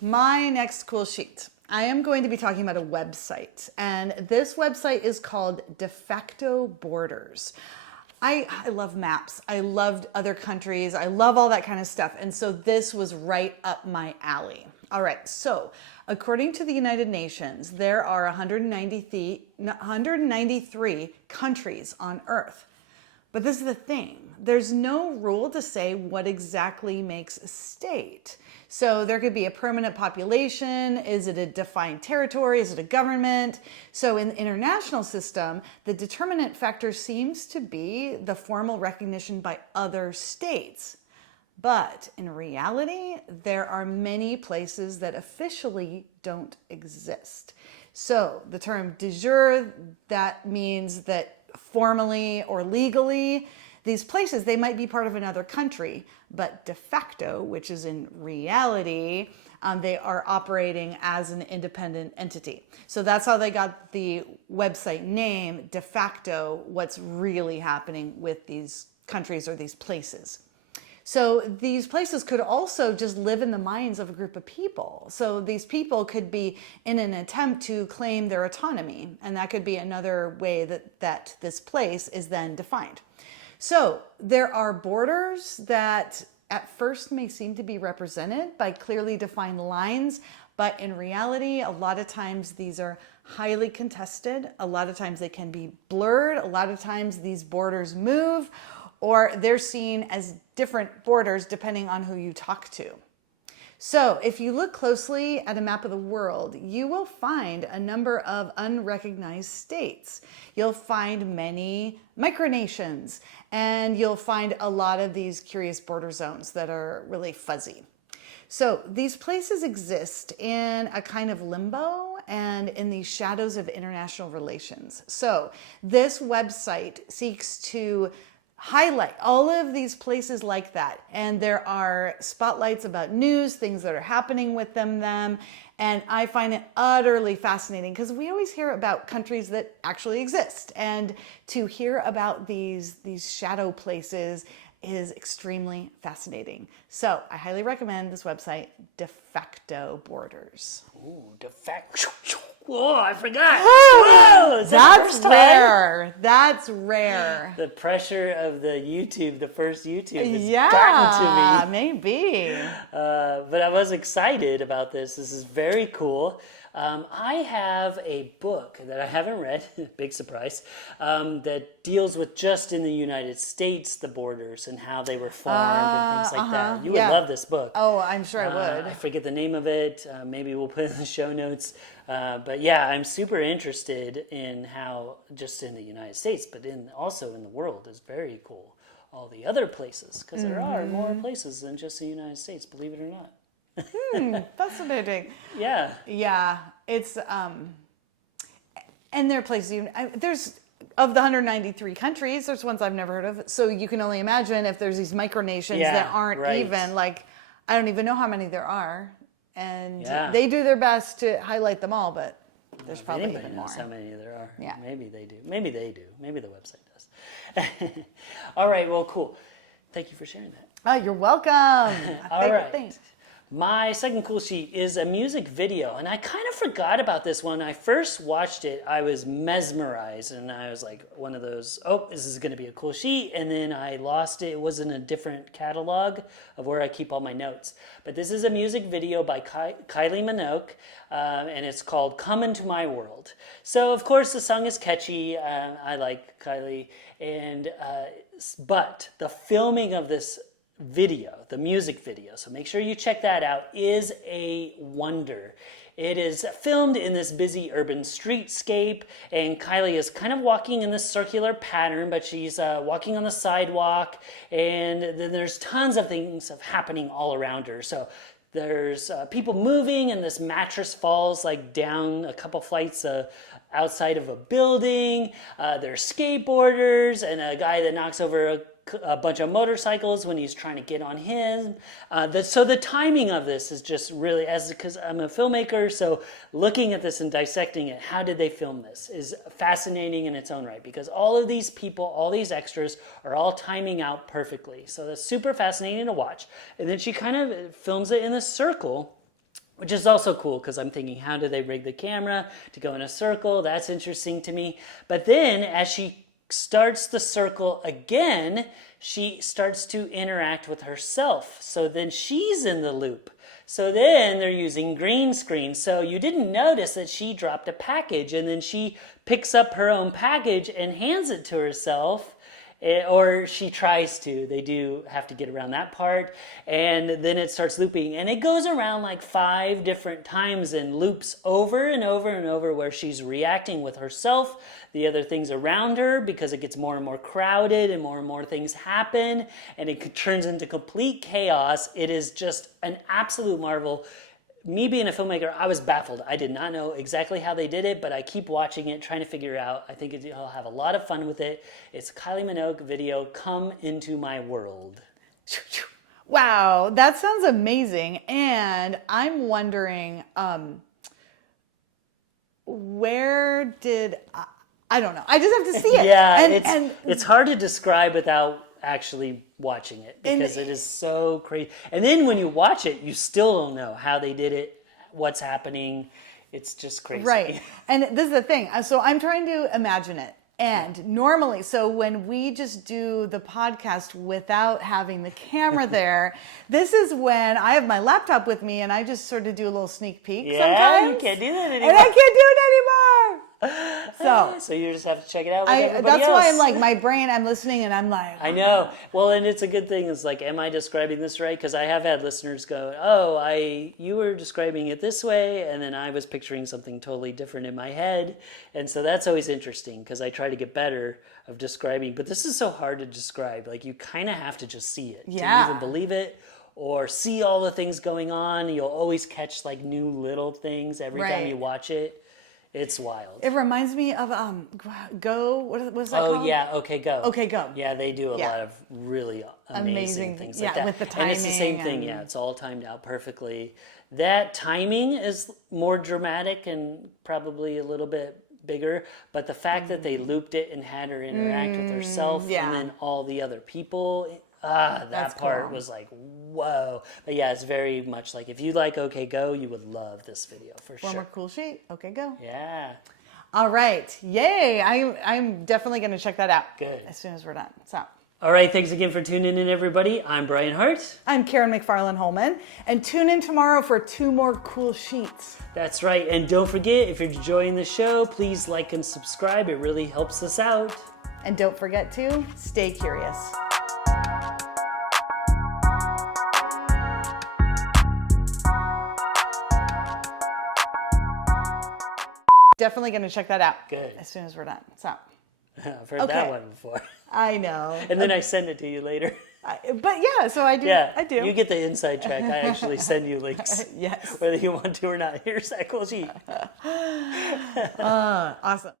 My next cool sheet. I am going to be talking about a website, and this website is called Facto Borders. I love maps. I loved other countries. I love all that kind of stuff. And so this was right up my alley. All right. So according to the United Nations, there are 193 countries on Earth. But this is the thing. There's no rule to say what exactly makes a state. So there could be a permanent population. Is it a defined territory? Is it a government? So in the international system, the determinant factor seems to be the formal recognition by other states. But in reality, there are many places that officially don't exist. So the term de jure, that means that formally or legally, these places, they might be part of another country, but de facto, which is in reality, they are operating as an independent entity. So that's how they got the website name, de facto, what's really happening with these countries or these places. So these places could also just live in the minds of a group of people. So these people could be in an attempt to claim their autonomy. And that could be another way that this place is then defined. So there are borders that at first may seem to be represented by clearly defined lines. But in reality, a lot of times these are highly contested. A lot of times they can be blurred. A lot of times these borders move, or they're seen as different borders depending on who you talk to. So if you look closely at a map of the world, you will find a number of unrecognized states. You'll find many micronations, and you'll find a lot of these curious border zones that are really fuzzy. So these places exist in a kind of limbo and in the shadows of international relations. So this website seeks to highlight all of these places like that. And there are spotlights about news, things that are happening with them. And I find it utterly fascinating because we always hear about countries that actually exist. And to hear about these shadow places is extremely fascinating. So I highly recommend this website, De Facto Borders. Ooh, De Facto. Whoa, I forgot. Whoa, that's rare. That's rare. The pressure of the first YouTube has Yeah, gotten to me. Maybe. But I was excited about this. This is very cool. I have a book that I haven't read, big surprise, that deals with just in the United States, the borders and how they were formed and things like that. You would love this book. Oh, I'm sure I would. I forget the name of it. Maybe we'll put it in the show notes. But yeah, I'm super interested in how just in the United States, but also in the world is very cool. All the other places, because there are more places than just the United States, believe it or not. Fascinating. Yeah. Yeah, it's and there are places there's of the 193 countries, there's ones I've never heard of. So you can only imagine if there's these micronations that aren't even like, I don't even know how many there are, and they do their best to highlight them all, but there's probably even more. Knows how many there are. Yeah. Maybe they do. Maybe they do. Maybe the website does. All right. Well, cool. Thank you for sharing that. Oh, you're welcome. All right. Thanks. My second cool sheet is a music video, and I kind of forgot about this one. I first watched it, I was mesmerized, and I was like one of those, oh, this is going to be a cool sheet, and then I lost it. It was in a different catalog of where I keep all my notes. But this is a music video by Kylie Minogue, and it's called Come Into My World. So, of course, the song is catchy. I like Kylie, but the filming of this video, the music video, so make sure you check that out, is a wonder. It is filmed in this busy urban streetscape, and Kylie is kind of walking in this circular pattern, but she's walking on the sidewalk, and then there's tons of things happening all around her. So there's people moving, and this mattress falls like down a couple flights outside of a building. There's skateboarders and a guy that knocks over a bunch of motorcycles when he's trying to get on him. So the timing of this is just really, because I'm a filmmaker, so looking at this and dissecting it, how did they film this, is fascinating in its own right, because all of these people, all these extras are all timing out perfectly. So that's super fascinating to watch. And then she kind of films it in a circle, which is also cool because I'm thinking, how do they rig the camera to go in a circle? That's interesting to me. But then as she starts the circle again, she starts to interact with herself. So then she's in the loop. So then they're using green screen. So you didn't notice that she dropped a package, and then she picks up her own package and hands it to herself. Or she tries to. They do have to get around that part. And then it starts looping. And it goes around like 5 different times and loops over and over and over, where she's reacting with herself, the other things around her, because it gets more and more crowded and more things happen. And it turns into complete chaos. It is just an absolute marvel. Me being a filmmaker, I was baffled. I did not know exactly how they did it, but I keep watching it, trying to figure it out. I think I'll have a lot of fun with it. It's Kylie Minogue video, Come Into My World. Wow, that sounds amazing. And I'm wondering, where did, I don't know. I just have to see it. Yeah, it's hard to describe without actually watching it, because it is so crazy. And then when you watch it, you still don't know how they did it, what's happening. It's just crazy. Right. And this is the thing. So I'm trying to imagine it. And normally, so when we just do the podcast without having the camera there, this is when I have my laptop with me and I just sort of do a little sneak peek sometimes. You can't do that anymore. And I can't do it anymore. So you just have to check it out with everybody that's else. why I'm like, my brain, I'm listening and I'm like, I know. Well, and it's a good thing. It's like, am I describing this right? Because I have had listeners go, oh, you were describing it this way, and then I was picturing something totally different in my head. And so that's always interesting, because I try to get better of describing. But this is so hard to describe. Like, you kind of have to just see it to even believe it, or see all the things going on. You'll always catch like new little things every time you watch it. It's wild. It reminds me of Go. What was that called? Oh yeah, Okay Go. Okay Go. Yeah, they do a lot of really amazing things like that. With the timing. And it's the same thing. Yeah, it's all timed out perfectly. That timing is more dramatic and probably a little bit bigger, but the fact that they looped it and had her interact with herself and then all the other people. That part was like, whoa. But yeah, it's very much like, if you like OK Go, you would love this video for sure. One more cool sheet. OK Go. Yeah. All right. Yay. I'm definitely going to check that out. Good. As soon as we're done. So. All right. Thanks again for tuning in, everybody. I'm Brian Hart. I'm Karen McFarland Holman. And tune in tomorrow for 2 more cool sheets. That's right. And don't forget, if you're enjoying the show, please like and subscribe. It really helps us out. And don't forget to stay curious. Definitely going to check that out. Good. As soon as we're done. So. I've heard that one before. I know. And then I send it to you later. But yeah, so I do. Yeah, I do. You get the inside track. I actually send you links. Yes. Whether you want to or not. Here's that cool sheet. Awesome.